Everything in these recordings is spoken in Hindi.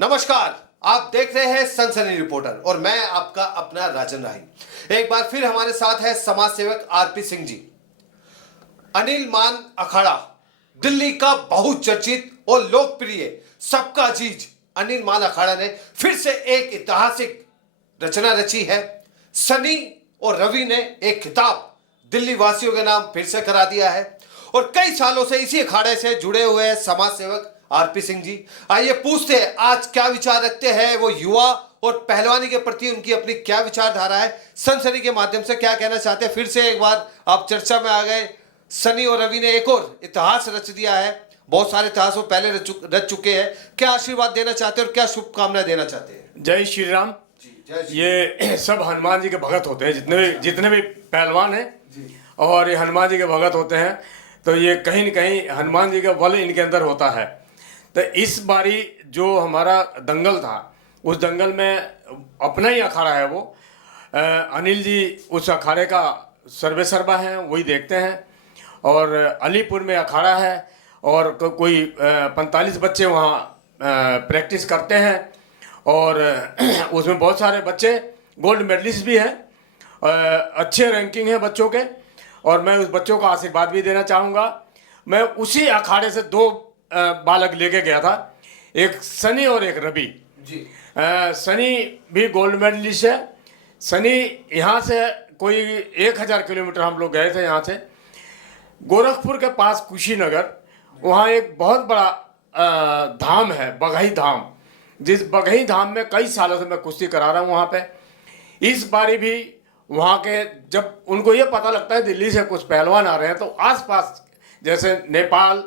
नमस्कार, आप देख रहे हैं सनसनी रिपोर्टर और मैं आपका अपना राजन राही। एक बार फिर हमारे साथ है समाज सेवक आरपी सिंह जी। अनिल मान अखाड़ा, दिल्ली का बहुचर्चित और लोकप्रिय सबका अजीज अनिल मान अखाड़ा ने फिर से एक ऐतिहासिक रचना रची है। सनी और रवि ने एक खिताब दिल्ली वासियों के नाम फिर से करा दिया है और कई सालों से इसी अखाड़े से जुड़े हुए हैं समाज सेवक आरपी सिंह जी। आइए पूछते हैं आज क्या विचार रखते हैं वो युवा और पहलवानी के प्रति उनकी अपनी क्या विचारधारा है। सनसनी के माध्यम से क्या कहना चाहते हैं। फिर से एक बार आप चर्चा में आ गए। सनी और रवि ने एक और इतिहास रच दिया है। बहुत सारे इतिहास वो पहले रच चुके हैं। क्या आशीर्वाद देना चाहते हैं और क्या शुभकामनाएं देना चाहते हैं। जय श्री राम। ये सब हनुमान जी के भगत होते हैं, जितने भी पहलवान हैं और ये हनुमान जी के भगत होते हैं। तो ये कहीं न कहीं हनुमान जी का बल इनके अंदर होता है। तो इस बारी जो हमारा दंगल था, उस दंगल में अपना ही अखाड़ा है वो। अनिल जी उस अखाड़े का सर्वे सर्वा है, वही देखते हैं। और अलीपुर में अखाड़ा है और कोई 45 बच्चे वहाँ प्रैक्टिस करते हैं और उसमें बहुत सारे बच्चे गोल्ड मेडलिस्ट भी हैं। अच्छे रैंकिंग है बच्चों के और मैं उस बच्चों को आशीर्वाद भी देना चाहूँगा। मैं उसी अखाड़े से दो बालक लेके गया था, एक सनी और एक रवि जी। सनी भी गोल्ड मेडलिस्ट है। सनी यहाँ से कोई 1000 किलोमीटर हम लोग गए थे यहाँ से गोरखपुर के पास कुशीनगर। वहाँ एक बहुत बड़ा धाम है, बघई धाम। जिस बघई धाम में कई सालों से मैं कुश्ती करा रहा हूँ वहाँ पे। इस बारी भी वहाँ के जब उनको ये पता लगता है दिल्ली से कुछ पहलवान आ रहे हैं, तो आसपास जैसे नेपाल,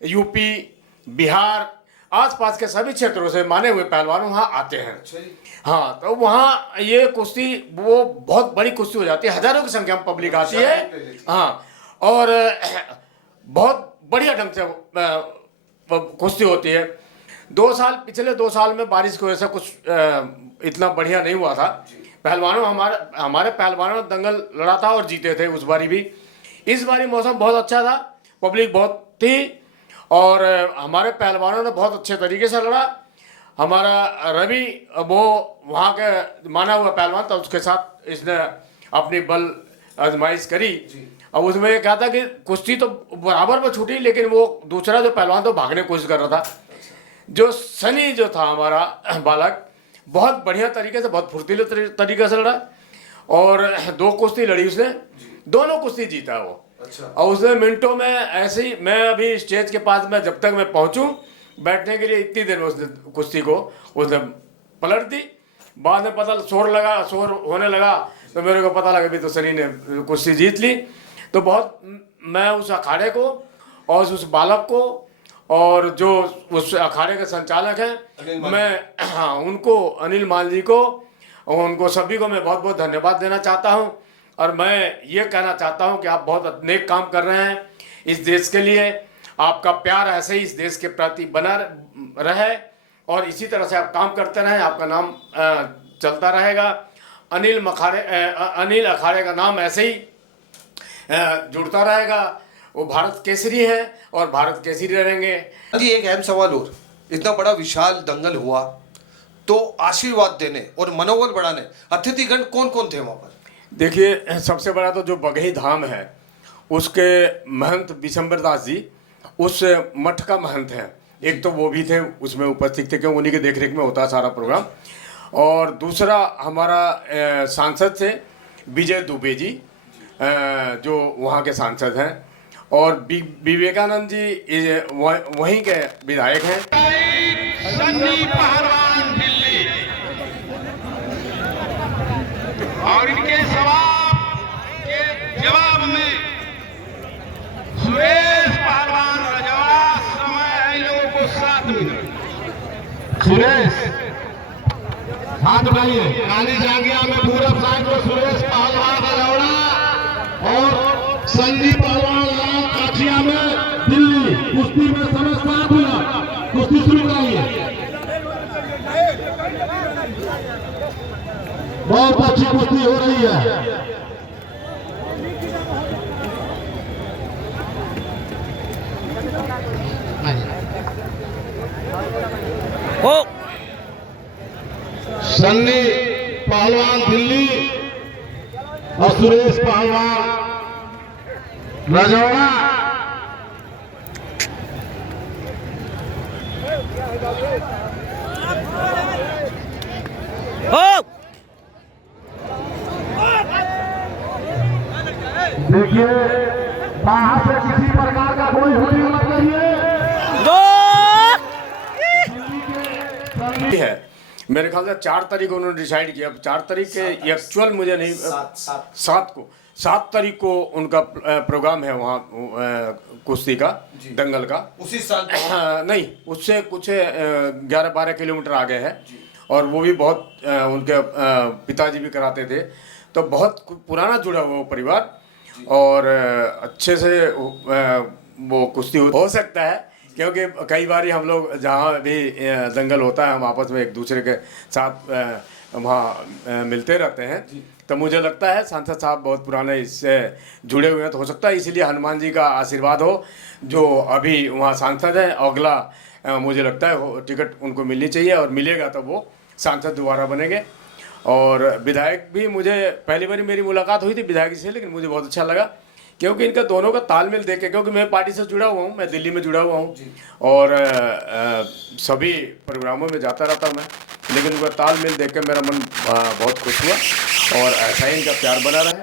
यूपी, बिहार, आसपास के सभी क्षेत्रों से माने हुए पहलवान वहाँ आते हैं। हाँ, तो वहाँ ये कुश्ती वो बहुत बड़ी कुश्ती हो जाती है। हजारों की संख्या में पब्लिक आती है। हाँ, और बहुत बढ़िया ढंग से कुश्ती होती है। पिछले 2 साल में बारिश की वजह से कुछ इतना बढ़िया नहीं हुआ था। हमारे पहलवानों ने दंगल लड़ा था और जीते थे उस बारी भी। इस बारी मौसम बहुत अच्छा था, पब्लिक बहुत थी और हमारे पहलवानों ने बहुत अच्छे तरीके से लड़ा। हमारा रवि वो वहाँ के माना हुआ पहलवान था, उसके साथ इसने अपनी बल आजमाइश करी। अब उसमें ये कहा था कि कुश्ती तो बराबर में छूटी, लेकिन वो दूसरा जो पहलवान तो भागने की कोशिश कर रहा था। जो सनी जो था हमारा बालक, बहुत बढ़िया तरीके से, बहुत फुर्तीले तरीके से लड़ा और 2 कुश्ती लड़ी उसने, दोनों कुश्ती जीता वो। अच्छा। और उसने मिनटों में ऐसे ही, मैं अभी स्टेज के पास में जब तक मैं पहुंचूं बैठने के लिए, इतनी देर में उसने कुश्ती को उसने पलट दी। बाद में पता शोर होने लगा तो मेरे को पता लगा भी तो सनी ने कुश्ती जीत ली। तो बहुत मैं उस अखाड़े को और उस बालक को और जो उस अखाड़े के संचालक हैं, मैं हाँ उनको, अनिल मान जी को और उनको सभी को मैं बहुत बहुत धन्यवाद देना चाहता हूँ। और मैं ये कहना चाहता हूँ कि आप बहुत नेक काम कर रहे हैं इस देश के लिए। आपका प्यार ऐसे ही इस देश के प्रति बना रहे और इसी तरह से आप काम करते रहें, आपका नाम चलता रहेगा। अनिल अखाड़े का नाम ऐसे ही जुड़ता रहेगा। वो भारत केसरी है और भारत केसरी रहेंगे। जी, एक अहम सवाल और, इतना बड़ा विशाल दंगल हुआ तो आशीर्वाद देने और मनोबल बढ़ाने अतिथिगण कौन कौन थे वहाँ पर। देखिए, सबसे बड़ा तो जो बघई धाम है उसके महंत विशंबर दास जी उस मठ का महंत है। एक तो वो भी थे उसमें उपस्थित थे, क्योंकि उन्हीं के देखरेख में होता है सारा प्रोग्राम। और दूसरा हमारा सांसद थे विजय दुबे जी, जो वहाँ के सांसद हैं। और विवेकानंद जी वहीं के विधायक हैं। और इनके जवाब में सुरेश पहलवान रजवा, समय है लोगों को 7 मिनट। सुरेश हाथ उठाइए। काली जांगिया में पूरब साइड को सुरेश पहलवान रजौड़ा और संदीप पहलवान लाल काठिया में दिल्ली। कुश्ती में समय 7 मिनट। कुश्ती शुरू कराइए। बहुत अच्छी कुश्ती हो रही है। हो सन्नी पहलवान दिल्ली और सुरेश पहलवान रजौड़ा। देखिए बाहर से किसी प्रकार का कोई हुई मत करिए। है मेरे ख्याल से 4 तारीख उन्होंने डिसाइड किया। 4 तारीख के एक्चुअल मुझे नहीं, 7 तारीख को उनका प्रोग्राम है वहाँ कुश्ती का, दंगल का। उसी साल नहीं, उससे कुछ 11-12 किलोमीटर आगे है और वो भी बहुत उनके पिताजी भी कराते थे, तो बहुत पुराना जुड़ा हुआ वो परिवार और अच्छे से वो कुश्ती हो सकता है, क्योंकि कई बार हम लोग जहाँ भी दंगल होता है हम आपस में एक दूसरे के साथ वहाँ मिलते रहते हैं। तो मुझे लगता है सांसद साहब बहुत पुराने इससे जुड़े हुए हैं, तो हो सकता है इसीलिए हनुमान जी का आशीर्वाद हो जो अभी वहाँ सांसद हैं। अगला मुझे लगता है टिकट उनको मिलनी चाहिए और मिलेगा तो वो सांसद दोबारा बनेंगे। और विधायक भी, मुझे पहली बार मेरी मुलाकात हुई थी विधायक से, लेकिन मुझे बहुत अच्छा लगा क्योंकि इनका दोनों का तालमेल देख के, क्योंकि मैं पार्टी से जुड़ा हुआ हूँ, मैं दिल्ली में जुड़ा हुआ हूँ और सभी प्रोग्रामों में जाता रहता हूँ मैं, लेकिन उनका तालमेल देख के मेरा मन बहुत खुश हुआ और ऐसा ही इनका प्यार बना रहा है।